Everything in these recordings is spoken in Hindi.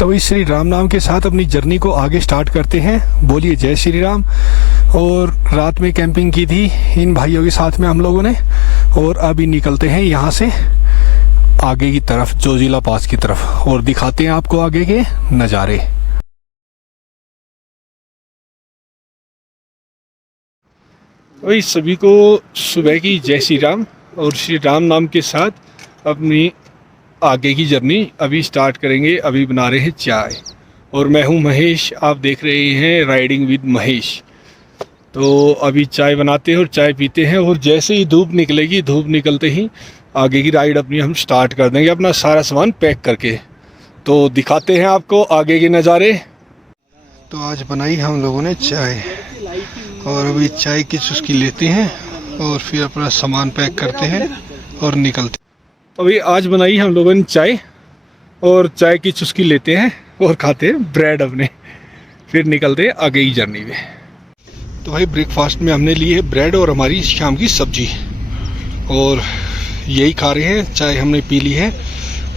तो इस श्री राम नाम के साथ अपनी जर्नी को आगे स्टार्ट करते हैं। बोलिए जय श्री राम। और रात में कैंपिंग की थी इन भाइयों के साथ में हम लोगों ने, और अभी निकलते हैं यहाँ से आगे की तरफ, जोजिला पास की तरफ, और दिखाते हैं आपको आगे के नज़ारे। वही सभी को सुबह की जय श्री राम, और श्री राम नाम के साथ अपनी आगे की जर्नी अभी स्टार्ट करेंगे। अभी बना रहे हैं चाय, और मैं हूं महेश, आप देख रहे हैं राइडिंग विद महेश। तो अभी चाय बनाते हैं और चाय पीते हैं, और जैसे ही धूप निकलेगी, धूप निकलते ही आगे की राइड अपनी हम स्टार्ट कर देंगे, अपना सारा सामान पैक करके। तो दिखाते हैं आपको आगे के नज़ारे। तो आज बनाई हम लोगों ने चाय, और अभी चाय की चुस्की लेते हैं और फिर अपना सामान पैक करते हैं और निकलते हैं। अभी आज बनाई हम लोगों ने चाय, और चाय की चुस्की लेते हैं और खाते हैं ब्रेड अपने, फिर निकलते हैं आगे की जर्नी में। तो भाई ब्रेकफास्ट में हमने ली है ब्रेड और हमारी शाम की सब्जी, और यही खा रहे हैं। चाय हमने पी ली है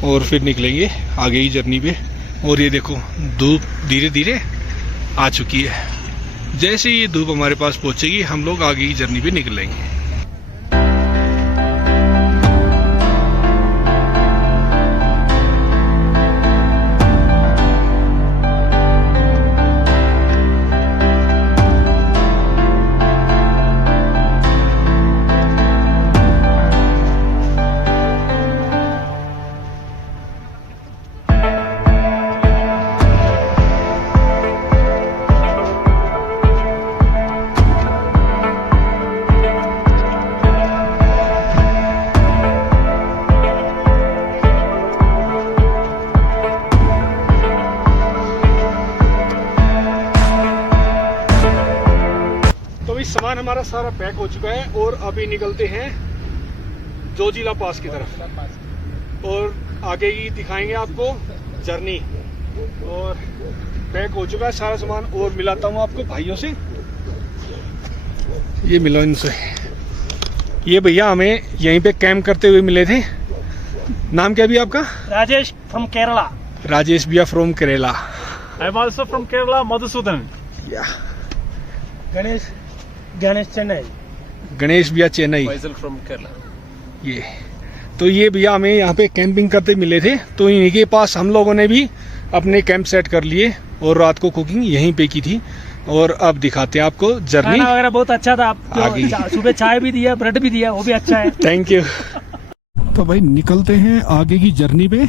और फिर निकलेंगे आगे की जर्नी पे। और ये देखो धूप धीरे धीरे आ चुकी है। जैसे ही ये धूप हमारे पास पहुंचेगी, हम लोग आगे की जर्नी पे निकलेंगे। सामान हमारा सारा पैक हो चुका है, और अभी निकलते हैं जोजिला पास की तरफ, और आगे ही दिखाएंगे आपको जर्नी। और पैक हो चुका है सारा सामान, और मिलाता हूँ आपको भाइयों से। ये मिलो इनसे। ये भैया हमें यहीं पे कैंप करते हुए मिले थे। नाम क्या भी आपका? राजेश फ्रॉम केरला। राजेश भैया from Kerala. I am also from Kerala, Madhusudan. Ganesh Chennai. Ganesh भैया चेन्नई। फैजल फ्रॉम केरला। ये तो ये भैया हमें यहाँ पे कैंपिंग करते मिले थे, तो इन्हीं के पास हम लोगों ने भी अपने कैंप सेट कर लिए, और रात को कुकिंग यहीं पे की थी। और अब दिखाते हैं आपको जर्नी। खाना वगैरह बहुत अच्छा था। आप सुबह चाय भी दिया, ब्रेड भी दिया, वो भी अच्छा है। Thank you. तो भाई निकलते हैं आगे की जर्नी पे।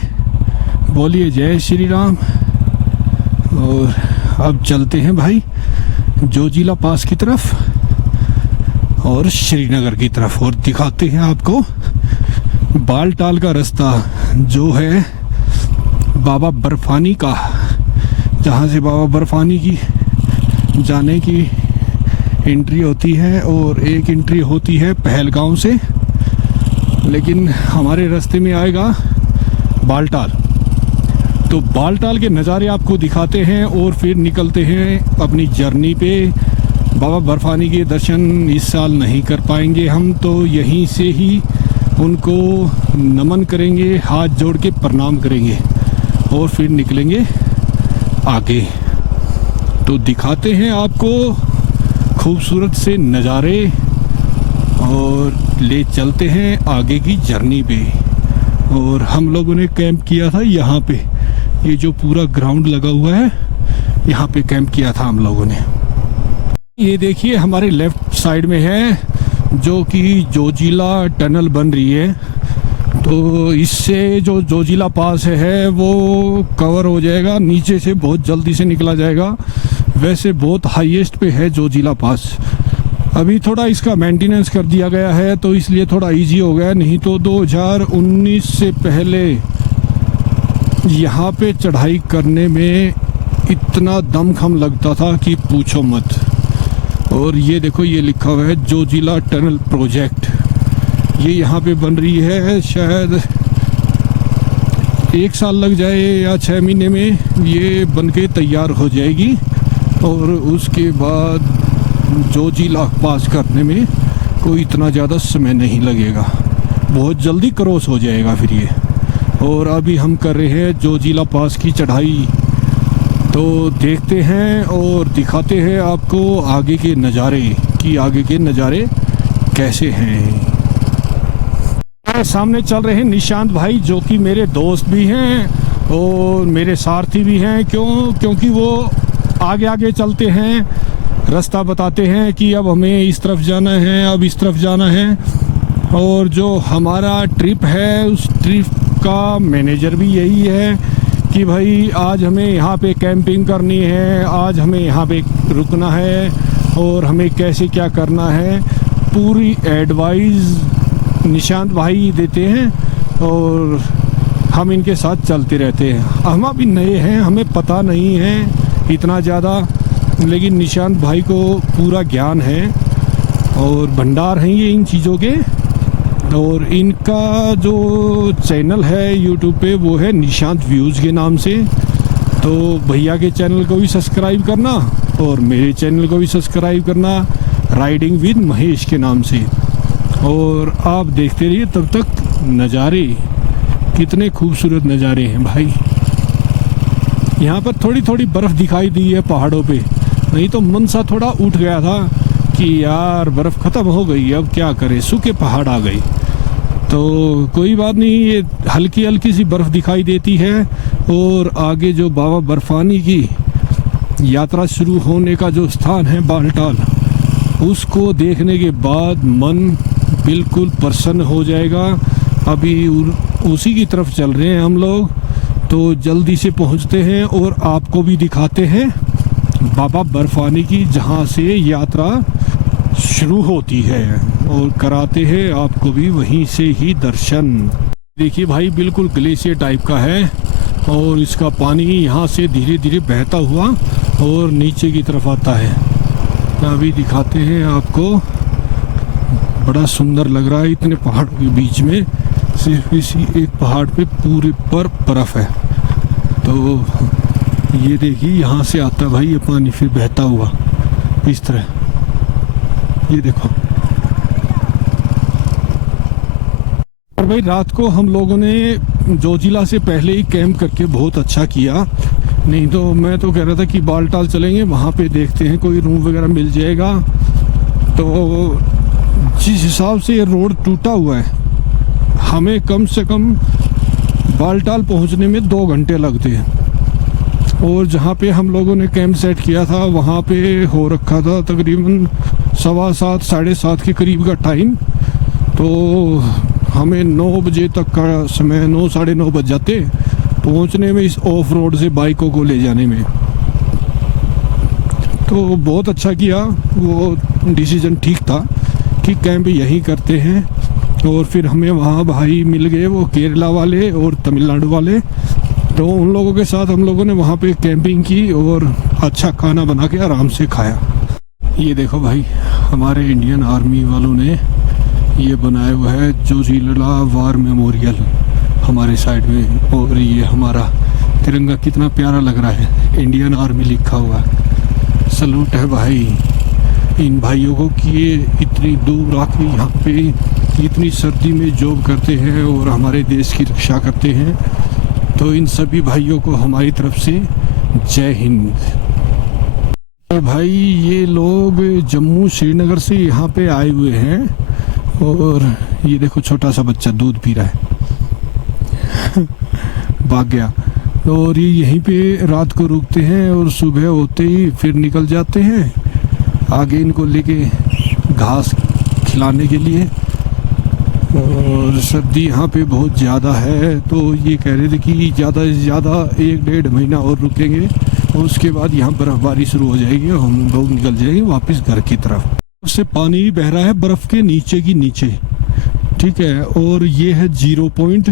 बोलिए जय श्री राम। और अब चलते हैं भाई जोजिला पास की तरफ और श्रीनगर की तरफ, और दिखाते हैं आपको बालटाल का रास्ता जो है बाबा बर्फानी का, जहाँ से बाबा बर्फानी की जाने की एंट्री होती है, और एक एंट्री होती है पहलगांव से, लेकिन हमारे रास्ते में आएगा बालटाल। तो बालटाल के नज़ारे आपको दिखाते हैं, और फिर निकलते हैं अपनी जर्नी पे। बाबा बर्फानी के दर्शन इस साल नहीं कर पाएंगे हम, तो यहीं से ही उनको नमन करेंगे, हाथ जोड़ के प्रणाम करेंगे, और फिर निकलेंगे आगे। तो दिखाते हैं आपको खूबसूरत से नज़ारे, और ले चलते हैं आगे की जर्नी पे। और हम लोगों ने कैंप किया था यहाँ पे, ये जो पूरा ग्राउंड लगा हुआ है, यहाँ पे कैंप किया था हम लोगों ने। ये देखिए हमारे लेफ्ट साइड में है जो कि जोजिला टनल बन रही है। तो इससे जो जोजिला पास है वो कवर हो जाएगा, नीचे से बहुत जल्दी से निकला जाएगा। वैसे बहुत हाईएस्ट पे है जोजिला पास। अभी थोड़ा इसका मेंटेनेंस कर दिया गया है, तो इसलिए थोड़ा इजी हो गया, नहीं तो 2019 से पहले यहाँ पे चढ़ाई करने में इतना दमखम लगता था कि पूछो मत। और ये देखो ये लिखा हुआ है जोजिला टनल प्रोजेक्ट, ये यहाँ पे बन रही है। शायद 1 साल लग जाए या 6 महीने में ये बन के तैयार हो जाएगी, और उसके बाद जोजिला पास करने में कोई इतना ज़्यादा समय नहीं लगेगा, बहुत जल्दी क्रॉस हो जाएगा फिर ये। और अभी हम कर रहे हैं जोजिला पास की चढ़ाई। तो देखते हैं और दिखाते हैं आपको आगे के नज़ारे कि आगे के नज़ारे कैसे हैं। सामने चल रहे हैं निशांत भाई, जो कि मेरे दोस्त भी हैं और मेरे सारथी भी हैं। क्योंकि वो आगे आगे चलते हैं, रास्ता बताते हैं कि अब हमें इस तरफ जाना है, अब इस तरफ जाना है। और जो हमारा ट्रिप है उस ट्रिप का मैनेजर भी यही है कि भाई आज हमें यहाँ पे कैंपिंग करनी है, आज हमें यहाँ पे रुकना है और हमें कैसे क्या करना है, पूरी एडवाइस निशांत भाई देते हैं और हम इनके साथ चलते रहते हैं। हम अभी नए हैं, हमें पता नहीं है इतना ज़्यादा, लेकिन निशांत भाई को पूरा ज्ञान है और भंडार हैं ये इन चीज़ों के। और इनका जो चैनल है यूट्यूब पे वो है निशांत व्यूज़ के नाम से। तो भैया के चैनल को भी सब्सक्राइब करना और मेरे चैनल को भी सब्सक्राइब करना, राइडिंग विद महेश के नाम से। और आप देखते रहिए तब तक नज़ारे, कितने खूबसूरत नज़ारे हैं भाई। यहाँ पर थोड़ी थोड़ी बर्फ़ दिखाई दी है पहाड़ों पे, नहीं तो मन सा थोड़ा उठ गया था कि यार बर्फ़ ख़त्म हो गई, अब क्या करें, सूखे पहाड़ आ गए। तो कोई बात नहीं, ये हल्की हल्की सी बर्फ़ दिखाई देती है। और आगे जो बाबा बर्फानी की यात्रा शुरू होने का जो स्थान है बालटाल, उसको देखने के बाद मन बिल्कुल प्रसन्न हो जाएगा। अभी उसी की तरफ चल रहे हैं हम लोग, तो जल्दी से पहुंचते हैं और आपको भी दिखाते हैं बाबा बर्फानी की, जहां से यात्रा शुरू होती है, और कराते हैं आपको भी वहीं से ही दर्शन। देखिए भाई, बिल्कुल ग्लेशियर टाइप का है और इसका पानी यहाँ से धीरे धीरे बहता हुआ और नीचे की तरफ आता है। अभी दिखाते हैं आपको, बड़ा सुंदर लग रहा है। इतने पहाड़ों के बीच में सिर्फ इसी एक पहाड़ पे पूरे पर बर्फ है। तो ये देखिए, यहाँ से आता भाई ये पानी फिर बहता हुआ इस तरह, ये देखो। और भाई रात को हम लोगों ने जोजिला से पहले ही कैंप करके बहुत अच्छा किया, नहीं तो मैं तो कह रहा था कि बालटाल चलेंगे, वहाँ पे देखते हैं कोई रूम वगैरह मिल जाएगा। तो जिस हिसाब से ये रोड टूटा हुआ है, हमें कम से कम बालटाल पहुंचने में 2 घंटे लगते हैं। और जहाँ पे हम लोगों ने कैंप सेट किया था वहाँ पे हो रखा था तकरीबन 7:15 7:30 के करीब का टाइम। तो हमें 9 बजे तक का समय, 9 साढ़े 9 बज जाते पहुँचने में, इस ऑफ रोड से बाइकों को ले जाने में। तो बहुत अच्छा किया, वो डिसीजन ठीक था कि कैंप यहीं करते हैं। और फिर हमें वहाँ भाई मिल गए, वो केरला वाले और तमिलनाडु वाले। तो उन लोगों के साथ हम लोगों ने वहाँ पे कैंपिंग की और अच्छा खाना बना के आराम से खाया। ये देखो भाई, हमारे इंडियन आर्मी वालों ने ये बनाया हुआ है जोजिला वार मेमोरियल हमारे साइड में। और ये हमारा तिरंगा कितना प्यारा लग रहा है, इंडियन आर्मी लिखा हुआ है। सलूट है भाई इन भाइयों को कि ये इतनी दूर आके यहाँ पे इतनी सर्दी में जॉब करते हैं और हमारे देश की रक्षा करते हैं। तो इन सभी भाइयों को हमारी तरफ से जय हिंद। तो भाई ये लोग जम्मू श्रीनगर से यहाँ पे आए हुए हैं और ये देखो छोटा सा बच्चा दूध पी रहा है भाग गया। और ये यहीं पे रात को रुकते हैं और सुबह होते ही फिर निकल जाते हैं आगे इनको लेके घास खिलाने के लिए। और सर्दी यहाँ पे बहुत ज़्यादा है, तो ये कह रहे थे कि ज़्यादा से ज़्यादा 1-1.5 महीना और रुकेंगे और उसके बाद यहाँ बर्फ़बारी शुरू हो जाएगी और हम लोग निकल जाएंगे वापस घर की तरफ। उससे पानी बह रहा है बर्फ़ के नीचे की नीचे, ठीक है। और ये है 0 पॉइंट।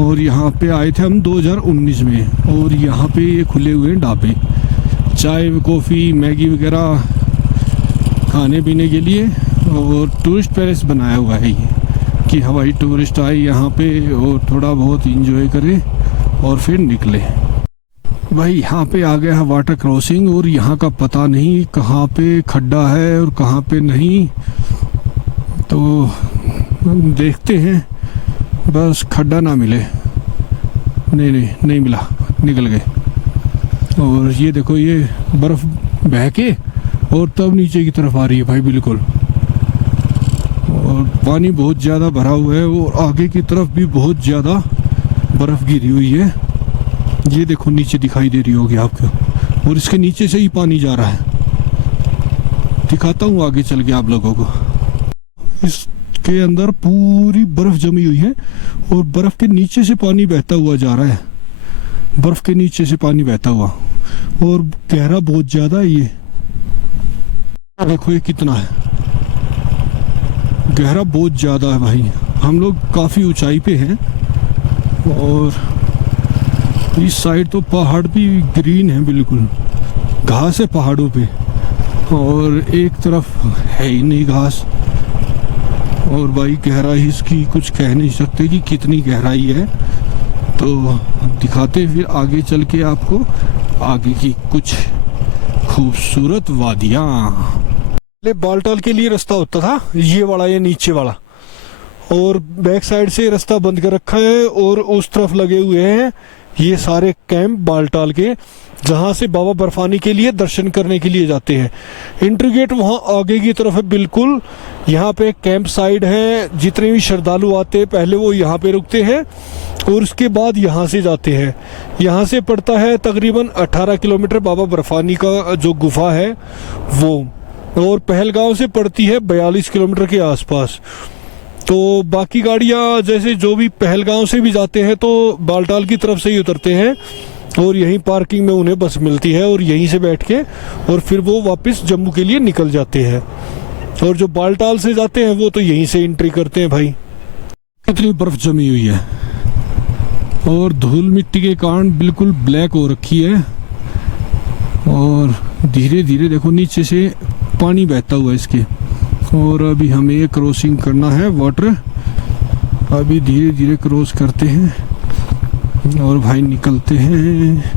और यहाँ पे आए थे हम 2019 में, और यहाँ पे ये खुले हुए हैं ढाबे, चाय कॉफ़ी मैगी वगैरह खाने पीने के लिए। और टूरिस्ट पैलेस बनाया हुआ है ये कि हवाई टूरिस्ट आए यहाँ पे और थोड़ा बहुत इंजॉय करें और फिर निकले। भाई यहाँ पे आ गया है वाटर क्रॉसिंग, और यहाँ का पता नहीं कहाँ पे खड्डा है और कहाँ पे नहीं, तो देखते हैं बस खड्डा ना मिले। नहीं मिला, निकल गए। और ये देखो, ये बर्फ़ बह के और तब नीचे की तरफ आ रही है भाई, बिल्कुल। और पानी बहुत ज़्यादा भरा हुआ है और आगे की तरफ भी बहुत ज़्यादा बर्फ़ गिरी हुई है। ये देखो नीचे दिखाई दे रही होगी आपको, और इसके नीचे से ही पानी जा रहा है। दिखाता हूँ आगे चल के आप लोगों को। इसके अंदर पूरी बर्फ़ जमी हुई है और बर्फ़ के नीचे से पानी बहता हुआ जा रहा है, बर्फ़ के नीचे से पानी बहता हुआ, और गहरा बहुत ज़्यादा है। ये देखो ये कितना है, गहरा बहुत ज़्यादा है भाई। हम लोग काफ़ी ऊंचाई पे हैं और इस साइड तो पहाड़ भी ग्रीन है, बिल्कुल घास है पहाड़ों पे, और एक तरफ है ही नहीं घास। और भाई गहराई इसकी कुछ कह नहीं सकते कि कितनी गहराई है। तो दिखाते फिर आगे चल के आपको आगे की कुछ खूबसूरत वादियाँ। बालटाल के लिए रास्ता होता था ये वाला, ये नीचे वाला, और बैक साइड से रास्ता बंद कर रखा है और उस तरफ लगे हुए हैं ये सारे कैंप बालटाल के, जहाँ से बाबा बर्फानी के लिए दर्शन करने के लिए जाते हैं। एंट्री गेट वहाँ आगे की तरफ है बिल्कुल। यहाँ पे कैंप साइड है, जितने भी श्रद्धालु आते हैं पहले वो यहाँ पे रुकते हैं और उसके बाद यहाँ से जाते हैं। यहाँ से पड़ता है तकरीबन 18 किलोमीटर बाबा बर्फानी का जो गुफा है वो, और पहलगांव से पड़ती है 42 किलोमीटर के आसपास। तो बाकी गाड़ियाँ जैसे जो भी पहलगांव से भी जाते हैं तो बालटाल की तरफ से ही उतरते हैं और यहीं पार्किंग में उन्हें बस मिलती है और यहीं से बैठ के और फिर वो वापस जम्मू के लिए निकल जाते हैं। और जो बालटाल से जाते हैं वो तो यहीं से एंट्री करते हैं। भाई कितनी बर्फ जमी हुई है और धूल मिट्टी के कारण बिल्कुल ब्लैक हो रखी है, और धीरे धीरे देखो नीचे से पानी बहता हुआ है इसके। और अभी हमें ये क्रॉसिंग करना है वाटर, अभी धीरे धीरे क्रॉस करते हैं और भाई निकलते हैं।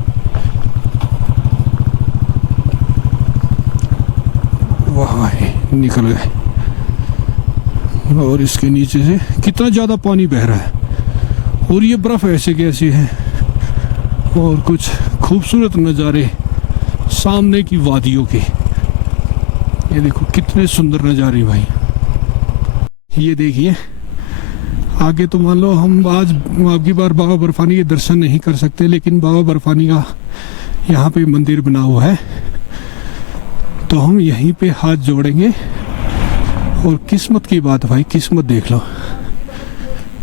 वाह निकल गए। और इसके नीचे से कितना ज़्यादा पानी बह रहा है, और ये बर्फ़ ऐसे कैसे है, और कुछ खूबसूरत नज़ारे सामने की वादियों के। ये देखो कितने सुंदर नज़ारे भाई। ये देखिए आगे तो मान लो हम आज आपकी बार बाबा बर्फानी के दर्शन नहीं कर सकते, लेकिन बाबा बर्फानी का यहाँ पे मंदिर बना हुआ है तो हम यहीं पे हाथ जोड़ेंगे। और किस्मत की बात भाई, किस्मत देख लो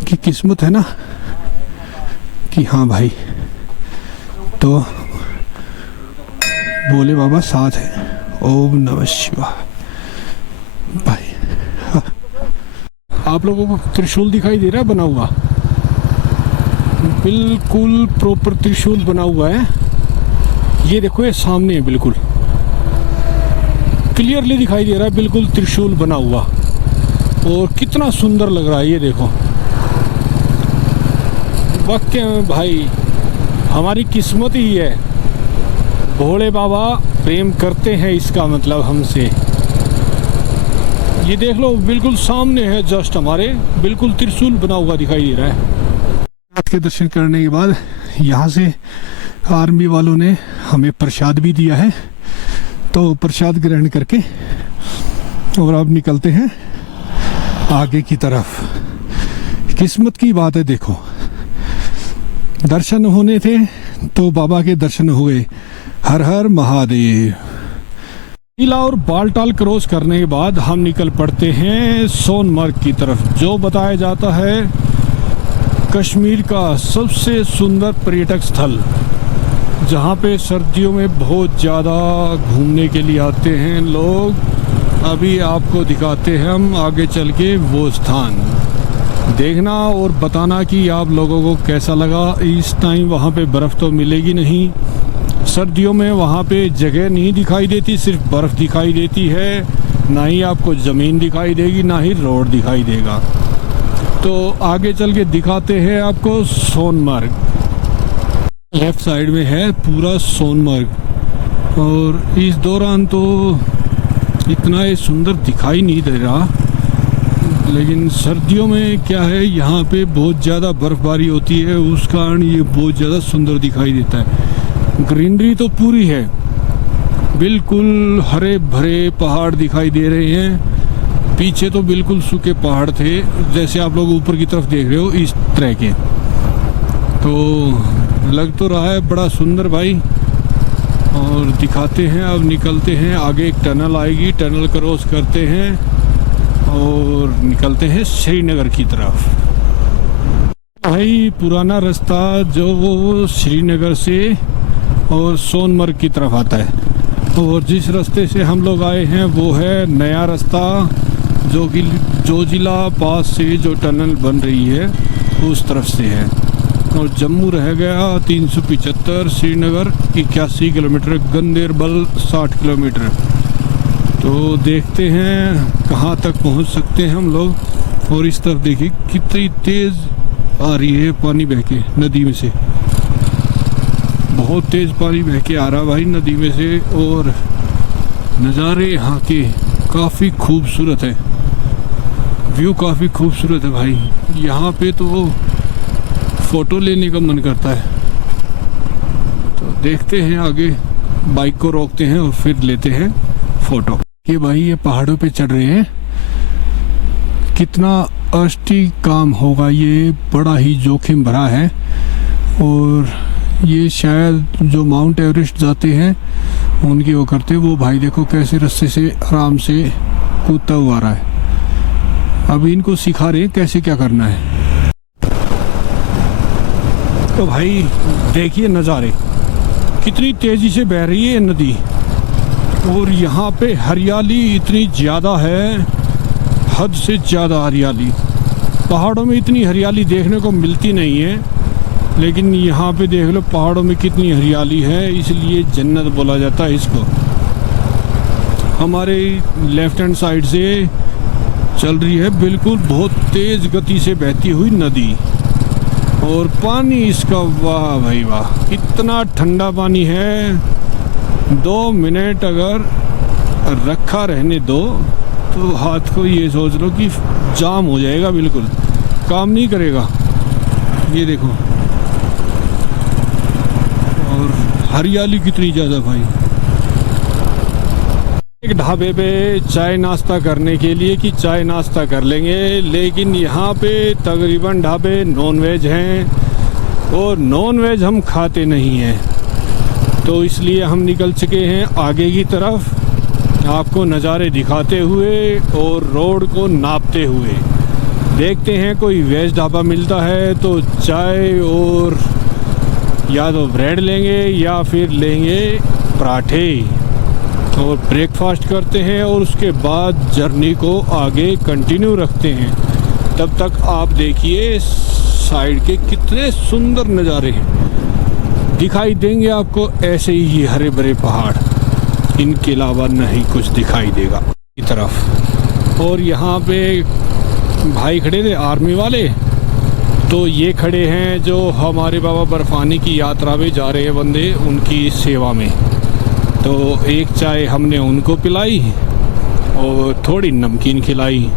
कि किस्मत है ना कि हाँ भाई, तो बोले बाबा साथ है। ओम नमः शिवाय। भाई हाँ। आप लोगों को त्रिशूल दिखाई दे रहा है बना हुआ, बिल्कुल प्रॉपर त्रिशूल बना हुआ है। ये देखो ये सामने है, बिल्कुल क्लियरली दिखाई दे रहा है, बिल्कुल त्रिशूल बना हुआ, और कितना सुंदर लग रहा है। ये देखो वाकई में भाई हमारी किस्मत ही है, भोले बाबा प्रेम करते हैं, इसका मतलब हमसे। ये देख लो बिल्कुल सामने है जस्ट हमारे, बिल्कुल त्रिशूल बना हुआ दिखाई दे रहा है। रात के दर्शन करने के बाद यहाँ से आर्मी वालों ने हमें प्रसाद भी दिया है, तो प्रसाद ग्रहण करके और अब निकलते हैं आगे की तरफ। किस्मत की बात है, देखो दर्शन होने थे तो बाबा के दर्शन हुए। हर हर महादेव। किला और बालटाल क्रॉस करने के बाद हम निकल पड़ते हैं सोनमर्ग की तरफ, जो बताया जाता है कश्मीर का सबसे सुंदर पर्यटक स्थल, जहाँ पे सर्दियों में बहुत ज़्यादा घूमने के लिए आते हैं लोग। अभी आपको दिखाते हैं हम आगे चल के वो स्थान, देखना और बताना कि आप लोगों को कैसा लगा। इस टाइम वहाँ पे बर्फ़ तो मिलेगी नहीं, सर्दियों में वहाँ पे जगह नहीं दिखाई देती, सिर्फ बर्फ़ दिखाई देती है, ना ही आपको ज़मीन दिखाई देगी, ना ही रोड दिखाई देगा। तो आगे चल के दिखाते हैं आपको सोनमर्ग। लेफ्ट साइड में है पूरा सोनमर्ग, और इस दौरान तो इतना ये सुंदर दिखाई नहीं दे रहा, लेकिन सर्दियों में क्या है, यहाँ पे बहुत ज़्यादा बर्फबारी होती है, उस कारण ये बहुत ज़्यादा सुंदर दिखाई देता है। ग्रीनरी तो पूरी है, बिल्कुल हरे भरे पहाड़ दिखाई दे रहे हैं। पीछे तो बिल्कुल सूखे पहाड़ थे, जैसे आप लोग ऊपर की तरफ देख रहे हो इस तरह के। तो लग तो रहा है बड़ा सुंदर भाई। और दिखाते हैं, अब निकलते हैं आगे। एक टनल आएगी, टनल क्रॉस करते हैं और निकलते हैं श्रीनगर की तरफ। भाई पुराना रास्ता जो श्रीनगर से और सोनमर्ग की तरफ आता है, और जिस रास्ते से हम लोग आए हैं वो है नया रास्ता, जो कि जोजिला पास से जो टनल बन रही है उस तरफ से है। और जम्मू रह गया 375, श्रीनगर 81 किलोमीटर, गंदेरबल 60 किलोमीटर। तो देखते हैं कहाँ तक पहुँच सकते हैं हम लोग। और इस तरफ देखिए कितनी तेज़ आ रही है पानी बह के नदी में से, बहुत तेज़ पानी बह के आ रहा भाई नदी में से। और नज़ारे यहाँ के काफ़ी खूबसूरत है, व्यू काफ़ी खूबसूरत है भाई। यहाँ पे तो फ़ोटो लेने का मन करता है। तो देखते हैं आगे, बाइक को रोकते हैं और फिर लेते हैं फ़ोटो। ये भाई ये पहाड़ों पे चढ़ रहे हैं, कितना अस्टी काम होगा ये, बड़ा ही जोखिम भरा है। और ये शायद जो माउंट एवरेस्ट जाते हैं उनकी वो करते हैं। वो भाई देखो कैसे रास्ते से आराम से कूदता हुआ आ रहा है। अभी इनको सिखा रहे हैं कैसे क्या करना है। तो भाई देखिए नज़ारे, कितनी तेज़ी से बह रही है नदी। और यहाँ पे हरियाली इतनी ज़्यादा है, हद से ज़्यादा हरियाली। पहाड़ों में इतनी हरियाली देखने को मिलती नहीं है, लेकिन यहाँ पे देख लो पहाड़ों में कितनी हरियाली है, इसलिए जन्नत बोला जाता है इसको। हमारे लेफ्ट हैंड साइड से चल रही है बिल्कुल बहुत तेज़ गति से बहती हुई नदी। और पानी इसका वाह भाई वाह, इतना ठंडा पानी है। 2 मिनट अगर रखा रहने दो तो हाथ को ये सोच लो कि जाम हो जाएगा, बिल्कुल काम नहीं करेगा। ये देखो, और हरियाली कितनी ज़्यादा भाई। एक ढाबे पे चाय नाश्ता करने के लिए कि चाय नाश्ता कर लेंगे, लेकिन यहाँ पे तकरीबन ढाबे नॉनवेज हैं और नॉनवेज हम खाते नहीं हैं। तो इसलिए हम निकल चुके हैं आगे की तरफ, आपको नज़ारे दिखाते हुए और रोड को नापते हुए। देखते हैं कोई वेज ढाबा मिलता है तो चाय और या तो ब्रेड लेंगे या फिर लेंगे पराठे और ब्रेकफास्ट करते हैं, और उसके बाद जर्नी को आगे कंटिन्यू रखते हैं। तब तक आप देखिए साइड के कितने सुंदर नज़ारे दिखाई देंगे आपको। ऐसे ही ये हरे भरे पहाड़, इनके अलावा नहीं कुछ दिखाई देगा की तरफ। और यहाँ पे भाई खड़े थे आर्मी वाले, तो ये खड़े हैं जो हमारे बाबा बर्फानी की यात्रा में जा रहे हैं बंदे, उनकी सेवा में। तो एक चाय हमने उनको पिलाई और थोड़ी नमकीन खिलाई।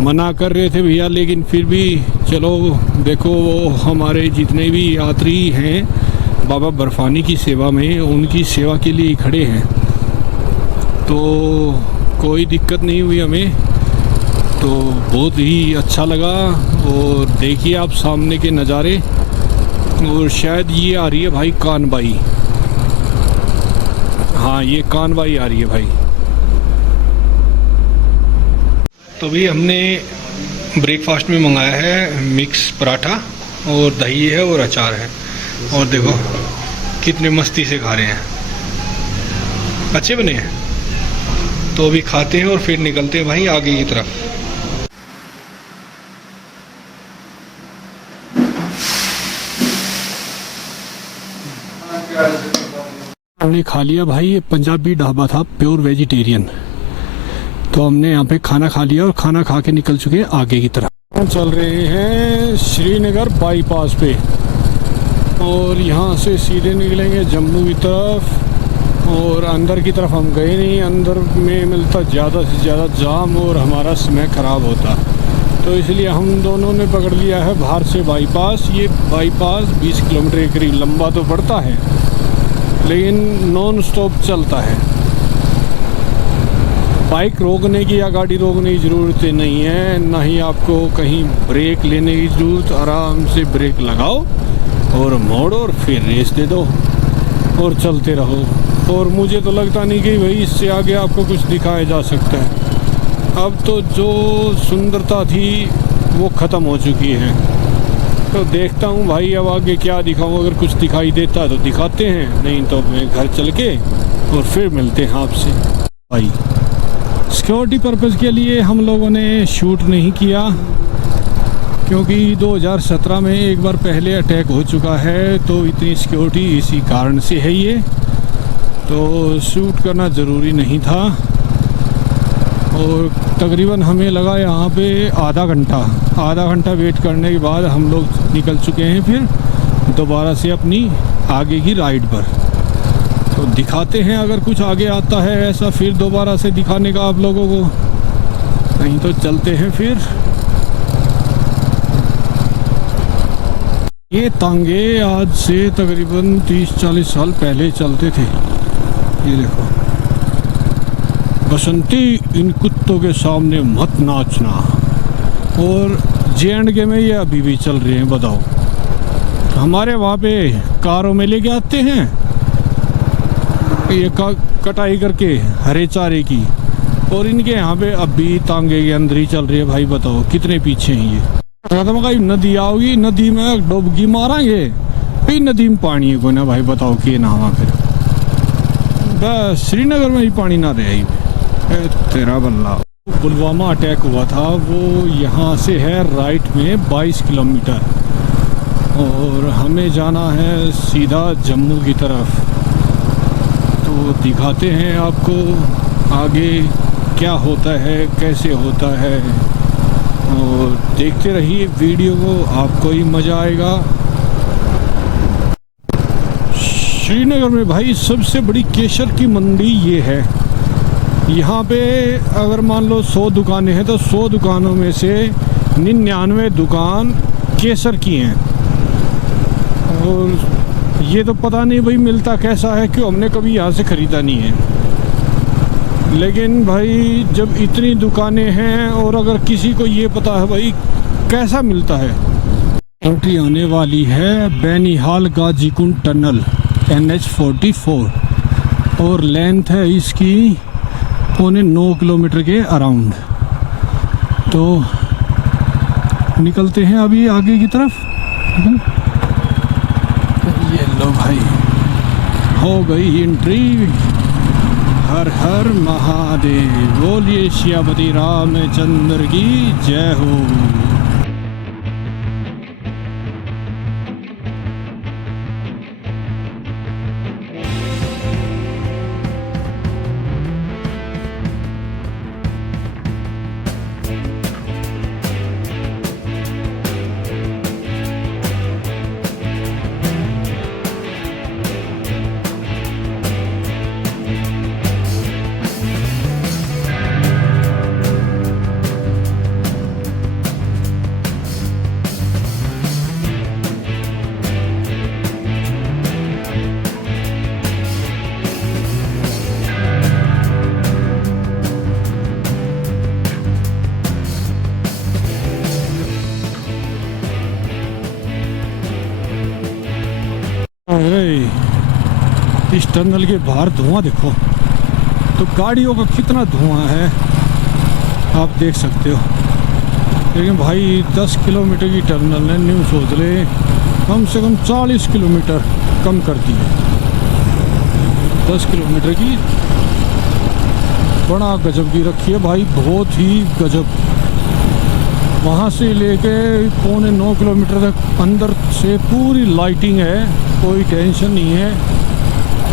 मना कर रहे थे भैया, लेकिन फिर भी चलो देखो, वो हमारे जितने भी यात्री हैं बाबा बर्फानी की सेवा में, उनकी सेवा के लिए खड़े हैं। तो कोई दिक्कत नहीं हुई हमें, तो बहुत ही अच्छा लगा। और देखिए आप सामने के नज़ारे, और शायद ये आ रही है भाई कानबाई। हाँ ये कानबाई आ रही है भाई। तो भी हमने ब्रेकफास्ट में मंगाया है मिक्स पराठा और दही है और अचार है। और देखो कितने मस्ती से खा रहे हैं, अच्छे बने हैं। तो अभी खाते हैं और फिर निकलते हैं भाई आगे की तरफ। हमने खा लिया भाई, ये पंजाबी ढाबा था, प्योर वेजिटेरियन। तो हमने यहाँ पे खाना खा लिया और खाना खा के निकल चुके हैं आगे की तरफ। हम चल रहे हैं श्रीनगर बाईपास पे, और यहाँ से सीधे निकलेंगे जम्मू की तरफ। और अंदर की तरफ हम गए नहीं, अंदर में मिलता ज़्यादा से ज़्यादा जाम और हमारा समय ख़राब होता। तो इसलिए हम दोनों ने पकड़ लिया है बाहर से बाईपास। ये बाईपास 20 किलोमीटर के करीब लंबा तो पड़ता है, लेकिन नॉन स्टॉप चलता है। बाइक रोकने की या गाड़ी रोकने की ज़रूरत नहीं है, ना ही आपको कहीं ब्रेक लेने की ज़रूरत। आराम से ब्रेक लगाओ और मोड़ो और फिर रेस दे दो और चलते रहो। और मुझे तो लगता नहीं कि भाई इससे आगे आपको कुछ दिखाया जा सकता है। अब तो जो सुंदरता थी वो ख़त्म हो चुकी है। तो देखता हूँ भाई अब आगे क्या दिखाऊँ। अगर कुछ दिखाई देता है तो दिखाते हैं, नहीं तो मैं घर चल के और फिर मिलते हैं आपसे। भाई सिक्योरिटी पर्पज़ के लिए हम लोगों ने शूट नहीं किया, क्योंकि 2017 में एक बार पहले अटैक हो चुका है, तो इतनी सिक्योरिटी इसी कारण से है ये। तो शूट करना ज़रूरी नहीं था। और तकरीबन हमें लगा यहाँ पे आधा घंटा वेट करने के बाद हम लोग निकल चुके हैं फिर दोबारा से अपनी आगे की राइड पर। तो दिखाते हैं अगर कुछ आगे आता है ऐसा फिर दोबारा से दिखाने का आप लोगों को, नहीं तो चलते हैं फिर। ये तांगे आज से तकरीबन 30-40 साल पहले चलते थे। ये देखो, बसंती इन कुत्तों के सामने मत नाचना। और जे&के में ये अभी भी चल रहे हैं। बताओ, हमारे वहाँ पे कारों में लेके आते हैं ये कटाई करके हरे चारे की, और इनके यहाँ पे अभी तांगे के अंदर ही चल रही है। भाई बताओ कितने पीछे हैं ये। नदी आओगी, नदी में डुबकी मारेंगे, फिर नदी में पानी है को ना। भाई बताओ कि नहावा फिर बस श्रीनगर में ही पानी ना रहे। तेरा बल्ला। पुलवामा अटैक हुआ था वो यहाँ से है राइट में 22 किलोमीटर, और हमें जाना है सीधा जम्मू की तरफ। तो दिखाते हैं आपको आगे क्या होता है, कैसे होता है, और देखते रहिए वीडियो को, आपको ही मज़ा आएगा। श्रीनगर में भाई सबसे बड़ी केसर की मंडी ये है। यहाँ पे अगर मान लो 100 दुकानें हैं तो 100 दुकानों में से 99 दुकान केसर की हैं। और ये तो पता नहीं भाई मिलता कैसा है, क्यों हमने कभी यहाँ से ख़रीदा नहीं है। लेकिन भाई जब इतनी दुकानें हैं और अगर किसी को ये पता है भाई कैसा मिलता है। एंट्री आने वाली है बैनीहाल गाजीकुंड टनल NH44, और लेंथ है इसकी 9.25 किलोमीटर के अराउंड। तो निकलते हैं अभी आगे की तरफ। ये लो भाई, हो गई एंट्री। हर हर महादेव, बोलिए श्यामती रामचंद्र की जय हो। इस टनल के बाहर धुआं देखो, तो गाड़ियों का कितना धुआं है आप देख सकते हो। लेकिन भाई 10 किलोमीटर की टनल ने न्यू सोच ले कम से कम 40 किलोमीटर कम कर दी है। 10 किलोमीटर की बड़ा गजब की रखी है भाई, बहुत ही गजब। वहाँ से लेके 8.25 किलोमीटर तक अंदर से पूरी लाइटिंग है, कोई टेंशन नहीं है।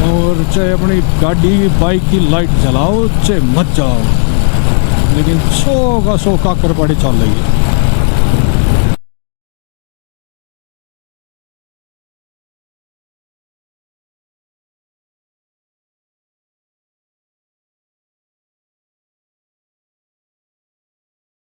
और चाहे अपनी गाड़ी बाइक की लाइट जलाओ चाहे मत जलाओ, लेकिन 100 का 100 काकर पड़े चल रही है।